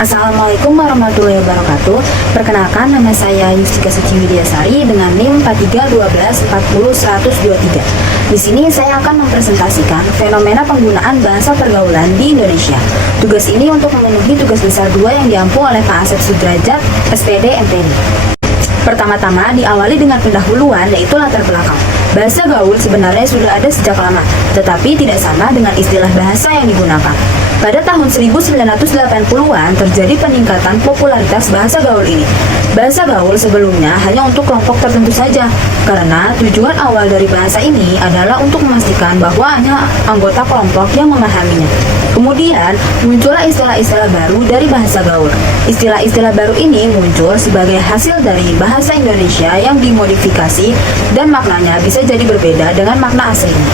Assalamualaikum warahmatullahi wabarakatuh. Perkenalkan, nama saya Yustika Suci Widiasari dengan NIM 4312400123. Di sini saya akan mempresentasikan fenomena penggunaan bahasa pergaulan di Indonesia. Tugas ini untuk memenuhi tugas besar 2 yang diampu oleh Pak Asep Sudrajat, SPD MTD. Pertama-tama diawali dengan pendahuluan, yaitu latar belakang. Bahasa gaul sebenarnya sudah ada sejak lama, tetapi tidak sama dengan istilah bahasa yang digunakan. Pada tahun 1980-an terjadi peningkatan popularitas bahasa gaul ini. Bahasa gaul sebelumnya hanya untuk kelompok tertentu saja, karena tujuan awal dari bahasa ini adalah untuk memastikan bahwa hanya anggota kelompok yang memahaminya. Kemudian muncullah istilah-istilah baru dari bahasa gaul. Istilah-istilah baru ini muncul sebagai hasil dari bahasa Indonesia yang dimodifikasi dan maknanya bisa jadi berbeda dengan makna aslinya.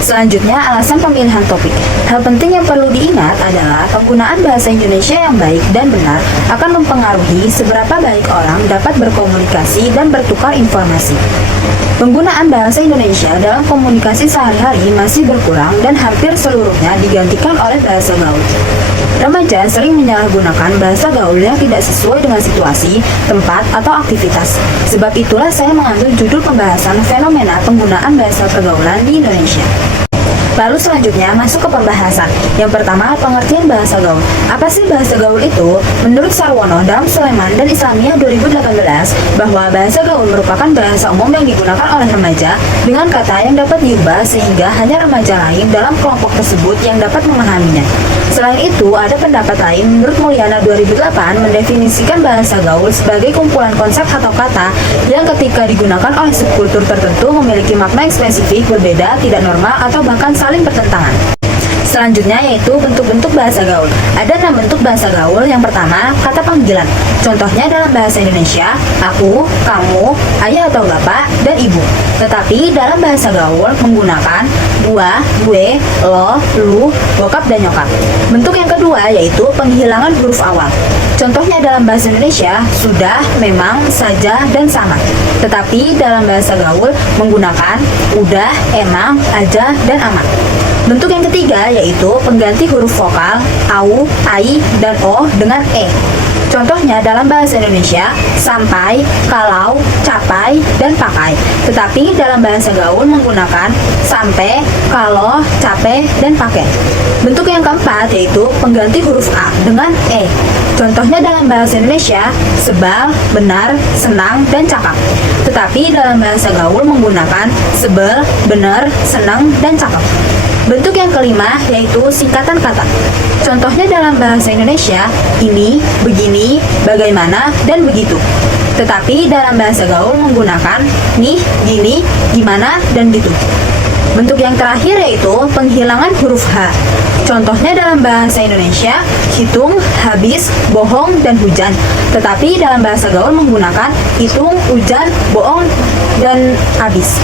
Selanjutnya, alasan pemilihan topik. Hal penting yang perlu diingat adalah penggunaan bahasa Indonesia yang baik dan benar akan mempengaruhi seberapa baik orang dapat berkomunikasi dan bertukar informasi. Penggunaan bahasa Indonesia dalam komunikasi sehari-hari masih berkurang dan hampir seluruhnya digantikan oleh bahasa gaul. Remaja sering menyalahgunakan bahasa gaul yang tidak sesuai dengan situasi, tempat, atau aktivitas. Sebab itulah saya mengambil judul pembahasan fenomena penggunaan bahasa pergaulan di Indonesia. Lalu selanjutnya masuk ke pembahasan. Yang pertama, pengertian bahasa gaul. Apa sih bahasa gaul itu? Menurut Sarwono dalam Sulaiman dan Islamiyah 2018, bahwa bahasa gaul merupakan bahasa umum yang digunakan oleh remaja dengan kata yang dapat diubah sehingga hanya remaja lain dalam kelompok tersebut yang dapat memahaminya. Selain itu, ada pendapat lain menurut Mulyana 2008 mendefinisikan bahasa gaul sebagai kumpulan konsep atau kata yang ketika digunakan oleh subkultur tertentu memiliki makna yang spesifik, berbeda, tidak normal, atau bahkan saling bertentangan. Selanjutnya yaitu bentuk-bentuk bahasa gaul. Ada 6 bentuk bahasa gaul. Yang pertama, kata panggilan. Contohnya dalam bahasa Indonesia, aku, kamu, ayah atau bapak, dan ibu. Tetapi dalam bahasa gaul menggunakan gua, gue, lo, lu, bokap, dan nyokap. Bentuk yang kedua yaitu penghilangan huruf awal. Contohnya dalam bahasa Indonesia, sudah, memang, saja, dan sama. Tetapi dalam bahasa gaul menggunakan udah, emang, aja, dan amat. Bentuk yang ketiga yaitu pengganti huruf vokal au, ai, dan o dengan e. Contohnya dalam bahasa Indonesia, sampai, kalau, capai, dan pakai. Tetapi dalam bahasa gaul menggunakan sampai, kalau, capai, dan pakai. Bentuk yang keempat yaitu pengganti huruf a dengan e. Contohnya dalam bahasa Indonesia, sebal, benar, senang, dan cakap. Tetapi dalam bahasa gaul menggunakan sebel, benar, senang, dan cakap. Bentuk yang kelima yaitu singkatan kata. Contohnya dalam bahasa Indonesia, ini, begini, bagaimana, dan begitu. Tetapi dalam bahasa gaul menggunakan nih, gini, gimana, dan gitu. Bentuk yang terakhir yaitu penghilangan huruf H. Contohnya dalam bahasa Indonesia, hitung, habis, bohong, dan hujan. Tetapi dalam bahasa gaul menggunakan hitung, hujan, bohong, dan habis.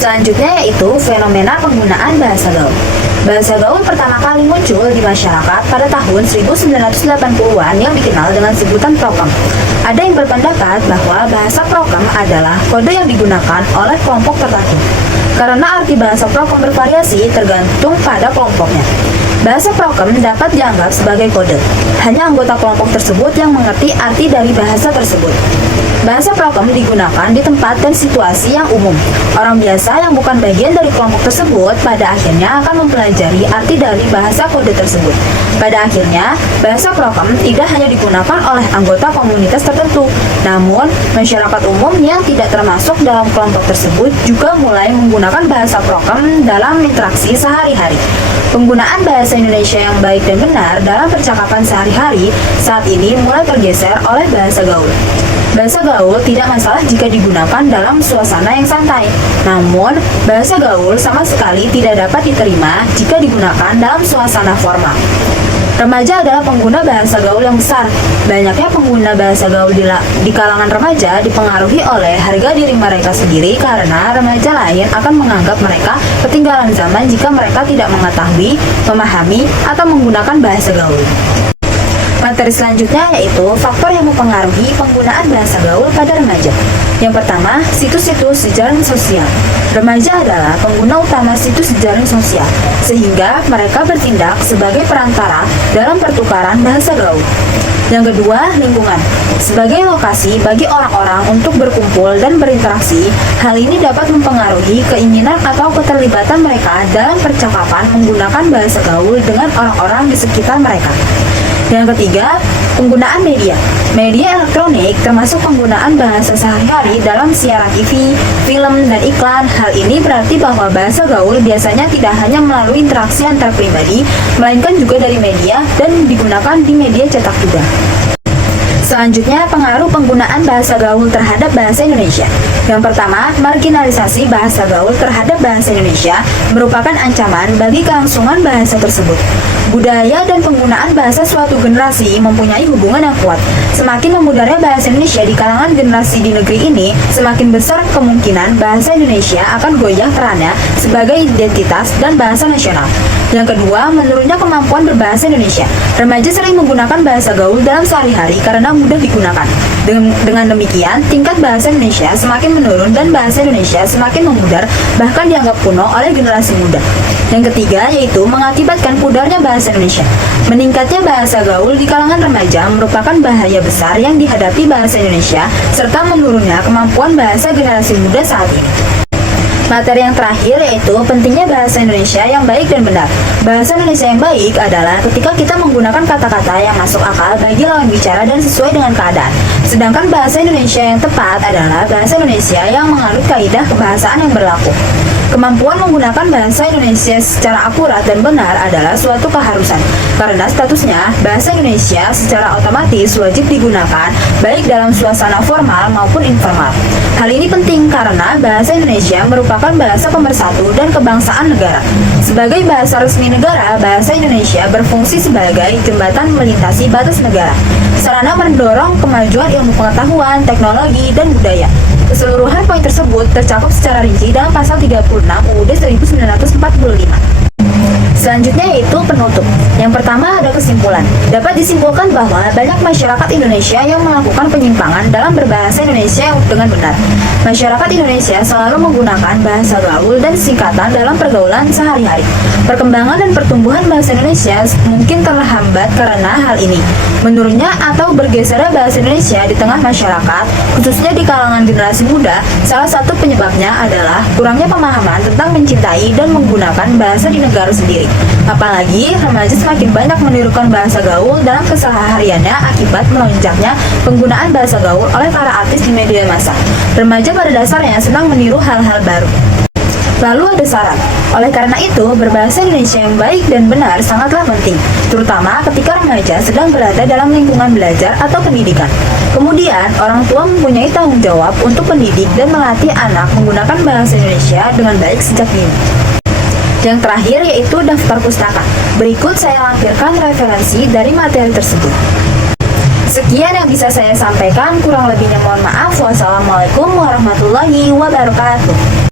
Selanjutnya yaitu fenomena penggunaan bahasa gaul. Bahasa gaul pertama kali muncul di masyarakat pada tahun 1980-an yang dikenal dengan sebutan prokem. Ada yang berpendapat bahwa bahasa prokem adalah kode yang digunakan oleh kelompok tertentu. Karena arti bahasa prokem bervariasi tergantung pada kelompoknya. Bahasa prokem dapat dianggap sebagai kode. Hanya anggota kelompok tersebut yang mengerti arti dari bahasa tersebut. Bahasa prokem digunakan di tempat dan situasi yang umum. Orang biasa yang bukan bagian dari kelompok tersebut pada akhirnya akan mempelajari arti dari bahasa kode tersebut. Pada akhirnya, bahasa prokem tidak hanya digunakan oleh anggota komunitas tertentu, namun masyarakat umum yang tidak termasuk dalam kelompok tersebut juga mulai menggunakan bahasa prokem dalam interaksi sehari-hari. Penggunaan bahasa Indonesia yang baik dan benar dalam percakapan sehari-hari saat ini mulai tergeser oleh bahasa gaul. Bahasa gaul tidak masalah jika digunakan dalam suasana yang santai. Namun, bahasa gaul sama sekali tidak dapat diterima jika digunakan dalam suasana formal. Remaja adalah pengguna bahasa gaul yang besar. Banyaknya pengguna bahasa gaul di kalangan remaja dipengaruhi oleh harga diri mereka sendiri karena remaja lain akan menganggap mereka ketinggalan zaman jika mereka tidak mengetahui, memahami, atau menggunakan bahasa gaul. Materi selanjutnya yaitu faktor yang mempengaruhi penggunaan bahasa gaul pada remaja. Yang pertama, situs-situs jejaring sosial. Remaja adalah pengguna utama situs jejaring sosial, sehingga mereka bertindak sebagai perantara dalam pertukaran bahasa gaul. Yang kedua, lingkungan. Sebagai lokasi bagi orang-orang untuk berkumpul dan berinteraksi, hal ini dapat mempengaruhi keinginan atau keterlibatan mereka dalam percakapan menggunakan bahasa gaul dengan orang-orang di sekitar mereka. Yang ketiga, penggunaan media. Media elektronik termasuk penggunaan bahasa sehari-hari dalam siaran TV, film, dan iklan. Hal ini berarti bahwa bahasa gaul biasanya tidak hanya melalui interaksi antar pribadi, melainkan juga dari media dan digunakan di media cetak juga. Selanjutnya, pengaruh penggunaan bahasa gaul terhadap bahasa Indonesia. Yang pertama, marginalisasi bahasa gaul terhadap bahasa Indonesia merupakan ancaman bagi kelangsungan bahasa tersebut. Budaya dan penggunaan bahasa suatu generasi mempunyai hubungan yang kuat. Semakin memudarnya bahasa Indonesia di kalangan generasi di negeri ini, semakin besar kemungkinan bahasa Indonesia akan goyah perannya sebagai identitas dan bahasa nasional. Yang kedua, menurunnya kemampuan berbahasa Indonesia. Remaja sering menggunakan bahasa gaul dalam sehari-hari karena mudah digunakan. Dengan demikian, tingkat bahasa Indonesia semakin menurun dan bahasa Indonesia semakin memudar, bahkan dianggap kuno oleh generasi muda. Yang ketiga, yaitu mengakibatkan pudarnya bahasa Indonesia. Meningkatnya bahasa gaul di kalangan remaja merupakan bahaya besar yang dihadapi bahasa Indonesia, serta menurunnya kemampuan bahasa generasi muda saat ini. Materi yang terakhir yaitu pentingnya bahasa Indonesia yang baik dan benar. Bahasa Indonesia yang baik adalah ketika kita menggunakan kata-kata yang masuk akal bagi lawan bicara dan sesuai dengan keadaan. Sedangkan bahasa Indonesia yang tepat adalah bahasa Indonesia yang menganut kaidah kebahasaan yang berlaku. Kemampuan menggunakan bahasa Indonesia secara akurat dan benar adalah suatu keharusan, karena statusnya bahasa Indonesia secara otomatis wajib digunakan baik dalam suasana formal maupun informal. Hal ini penting karena bahasa Indonesia merupakan bahasa pemersatu dan kebangsaan negara. Sebagai bahasa resmi negara, bahasa Indonesia berfungsi sebagai jembatan melintasi batas negara, sarana mendorong kemajuan ilmu pengetahuan, teknologi, dan budaya. Keseluruhan poin tersebut tercakup secara rinci dalam pasal 36 UUD 1945. Selanjutnya yaitu penutup. Yang pertama ada kesimpulan. Dapat disimpulkan bahwa banyak masyarakat Indonesia yang melakukan penyimpangan dalam berbahasa Indonesia dengan benar. Masyarakat Indonesia selalu menggunakan bahasa gaul dan singkatan dalam pergaulan sehari-hari. Perkembangan dan pertumbuhan bahasa Indonesia mungkin terhambat karena hal ini. Menurunnya atau bergesernya bahasa Indonesia di tengah masyarakat, khususnya di kalangan generasi muda, salah satu penyebabnya adalah kurangnya pemahaman tentang mencintai dan menggunakan bahasa di negara sendiri. Apalagi, remaja semakin banyak menirukan bahasa gaul dalam kesehariannya akibat melonjaknya penggunaan bahasa gaul oleh para artis di media massa. Remaja pada dasarnya senang meniru hal-hal baru. Lalu ada syarat. Oleh karena itu, berbahasa Indonesia yang baik dan benar sangatlah penting, terutama ketika remaja sedang berada dalam lingkungan belajar atau pendidikan. Kemudian, orang tua mempunyai tanggung jawab untuk mendidik dan melatih anak menggunakan bahasa Indonesia dengan baik sejak dini. Yang terakhir yaitu daftar pustaka. Berikut saya lampirkan referensi dari materi tersebut. Sekian yang bisa saya sampaikan, kurang lebihnya mohon maaf. Wassalamualaikum warahmatullahi wabarakatuh.